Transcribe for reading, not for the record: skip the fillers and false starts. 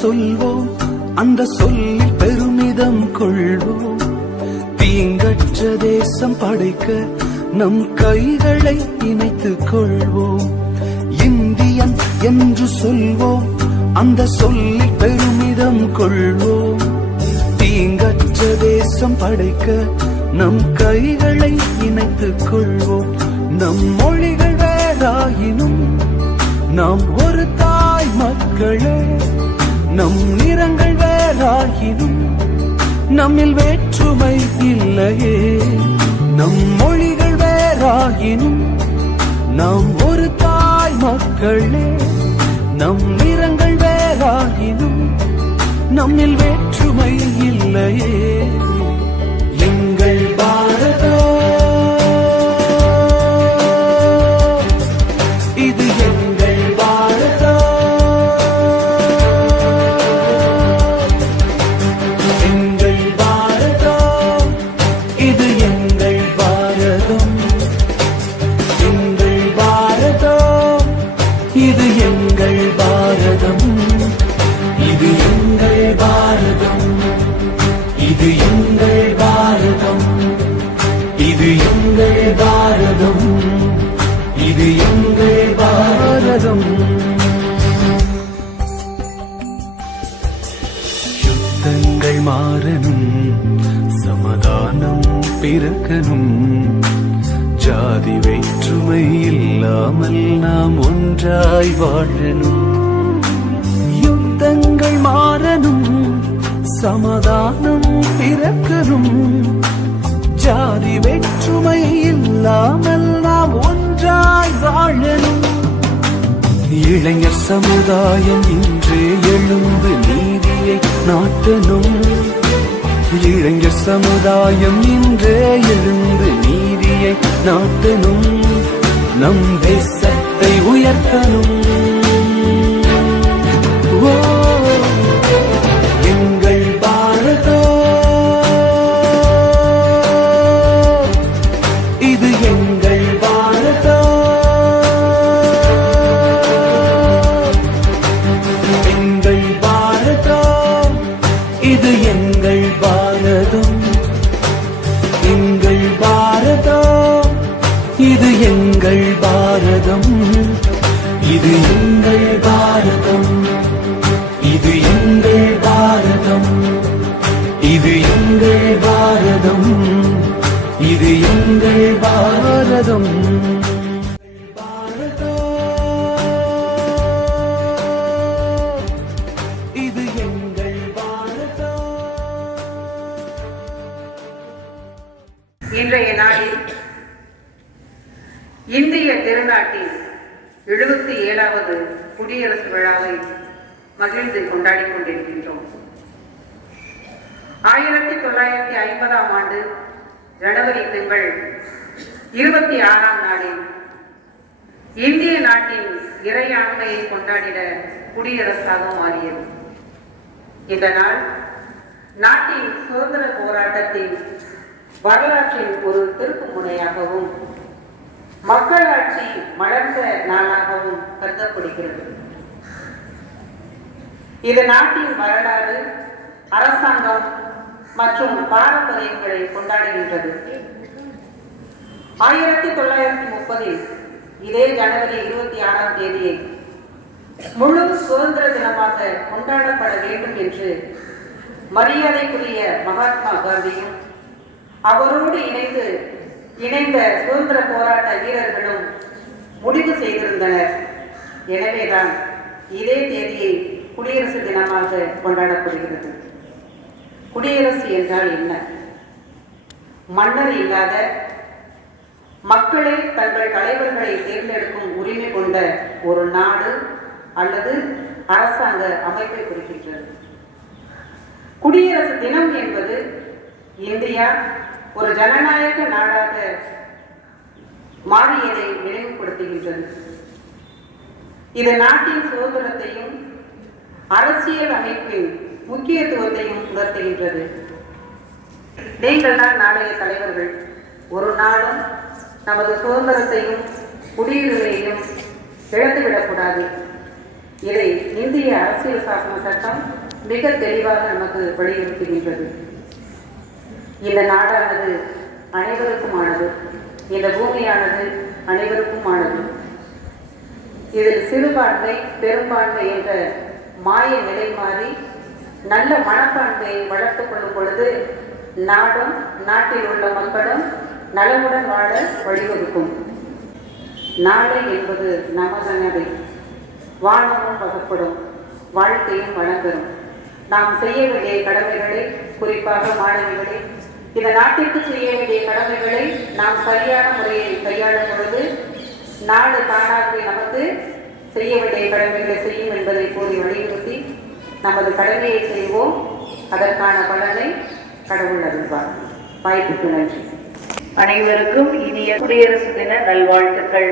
சொல்வோம், அந்த சொல்லில் பெருமிதம் கொள்வோம். தீங்கற்ற தேசம் படைக்க நம் கைகளை இணைத்துக் கொள்வோம். இந்தியன் என்று சொல்வோம், அந்த சொல்லில் பெருமிதம் கொள்வோம். தீங்கற்ற தேசம் படைக்க நம் கைகளை இணைத்துக் கொள்வோம். நம் மொழிகள் வேறாயினும் நாம் ஒரு தாய் மக்களே. நம் நிறங்கள் வேறாயினும் நம்மில் வேற்றுமை இல்லையே. நம் மொழிகள் வேறாயினும் நாம் ஒரு தாய் மக்களே. நம் நிறங்கள் வேறாயினும் நம்மில் வேற்றுமை இல்லையே. எங்கள் பாரதம் இது எங்கள் பாரதம். எங்கள் பாரதம் இது எங்கள் பாரதம். எங்கள் பாரதம் இது எங்கள் பாரதம். இது எங்கள் பாரதம். இது எங்கள் பாரதம். இது எங்கள் பாரதம். இது எங்கள் பாரதம். யுத்தங்கள் மாறணும், சமாதானம் பிறக்கணும். ஜாதி வேற்றுமை இல்லாமல் நாம் ஒன்றாய் வாழணும். யுத்தங்கள் மாறணும், சமாதானம் பிறக்கணும். ஜாதி வேற்றுமை இல்லாமல் நாம் ஒன்றாய் வாழணும். இளைஞர் சமுதாயம் இன்றே எழுந்து நீதியை நாட்டணும். இளைஞர் சமுதாயம் இன்றே எழுந்து நீதியை நாட்டணும். நம் தேசத்தை உயர்த்தணும். எங்கள் பாரதம் இது எங்கள் பாரதம். எங்கள் பாரதம் இது எங்கள் பாரதம். எங்கள் பாரதம் இது எங்கள் பாரதம். இது எங்கள் பாரதம். இது எங்கள் பாரதம். இது எங்கள் பாரதம். இது எங்கள் பாரதம். இது எங்கள் பாரதம். இன்றைய நாளில் இந்திய திருநாட்டின் 77வது குடியரசு விழாவை மகிழ்ந்து கொண்டாடிக் கொண்டிருக்கின்றோம். 1950ஆம் ஆண்டு ஜனவரி திங்கள் 26ஆம் நாளில் இந்திய நாட்டின் இறையாண்மையை கொண்டாடிட குடியரசாக மாறியது. இந்த நாள் நாட்டின் சுதந்திர போராட்டத்தின் வரலாற்றின் ஒரு திருப்பு முனையாகவும் மக்களாட்சி மலர்ந்த நாளாகவும் கருதப்படுகிறது. இது நாட்டின் வரலாறு, அரசாங்கம் மற்றும் பாரம்பரியங்களை கொண்டாடுகின்றது. 1930 இதே ஜனவரி 26ஆம் தேதியை முழு சுதந்திர தினமாக கொண்டாடப்பட வேண்டும் என்று மரியாதைக்குரிய மகாத்மா காந்தியும் அவரோடு இணைந்த சுதந்திர போராட்ட வீரர்களும் முடிவு செய்திருந்தனர். எனவேதான் இதே தேதியை குடியரசு தினமாக கொண்டாடப்படுகிறது. குடியரசு என்றால் என்ன? மன்னர் இல்லாத, மக்களே தங்கள் தலைவர்களை தேர்ந்தெடுக்கும் உரிமை கொண்ட ஒரு நாடு அல்லது அரசாங்க அமைப்பை குறிக்கின்றது. குடியரசு தினம் என்பது இந்தியா ஒரு ஜனநாயக நாடாக மாறியதை நினைவுபடுத்துகின்றது. இது நாட்டின் சுதந்திரத்தையும் அரசியல் அமைப்பின் முக்கியத்துவத்தையும் உணர்த்துகின்றது. நீங்கள் தான் நாளைய தலைவர்கள். ஒரு நாளும் நமது சுதந்திரத்தையும் குடியுரிமையையும் இழந்துவிடக்கூடாது. இதை இந்திய அரசியல் சாசன சட்டம் மிக தெளிவாக நமக்கு வலியுறுத்துகின்றது. இந்த நாடானது அனைவருக்குமானது, இந்த பூமியானது அனைவருக்குமானது. இதில் சிறுபான்மை பெரும்பான்மை என்ற மாய நிலை மாறி நல்ல மனப்பான்மையை வளர்த்துக் கொள்ளும் பொழுது நாடும் நாட்டில் உள்ள மக்களும் நலமுடன் வாழ வழிவகுக்கும். நாளை என்பது நமதனவை, வானமும் வகப்படும், வாழ்க்கையும் வளம்பெறும். நாம் செய்ய வேண்டிய கடமைகளை, குறிப்பாக மாணவிகளை, இந்த நாட்டிற்கு செய்ய வேண்டிய கடமைகளை நாம் சரியான முறையில் கையாளும் பொழுது நாடு தானாகவே நமக்கு செய்ய வேண்டிய கடமைகளை செய்யும் என்பதை கூறி வலியுறுத்தி நமது கடமையை செய்வோம். அதற்கான பலனை கடவுள் அருள்வார். வாய்ப்புக்கு நன்றி. அனைவருக்கும் இனிய குடியரசு தின நல்வாழ்த்துக்கள்.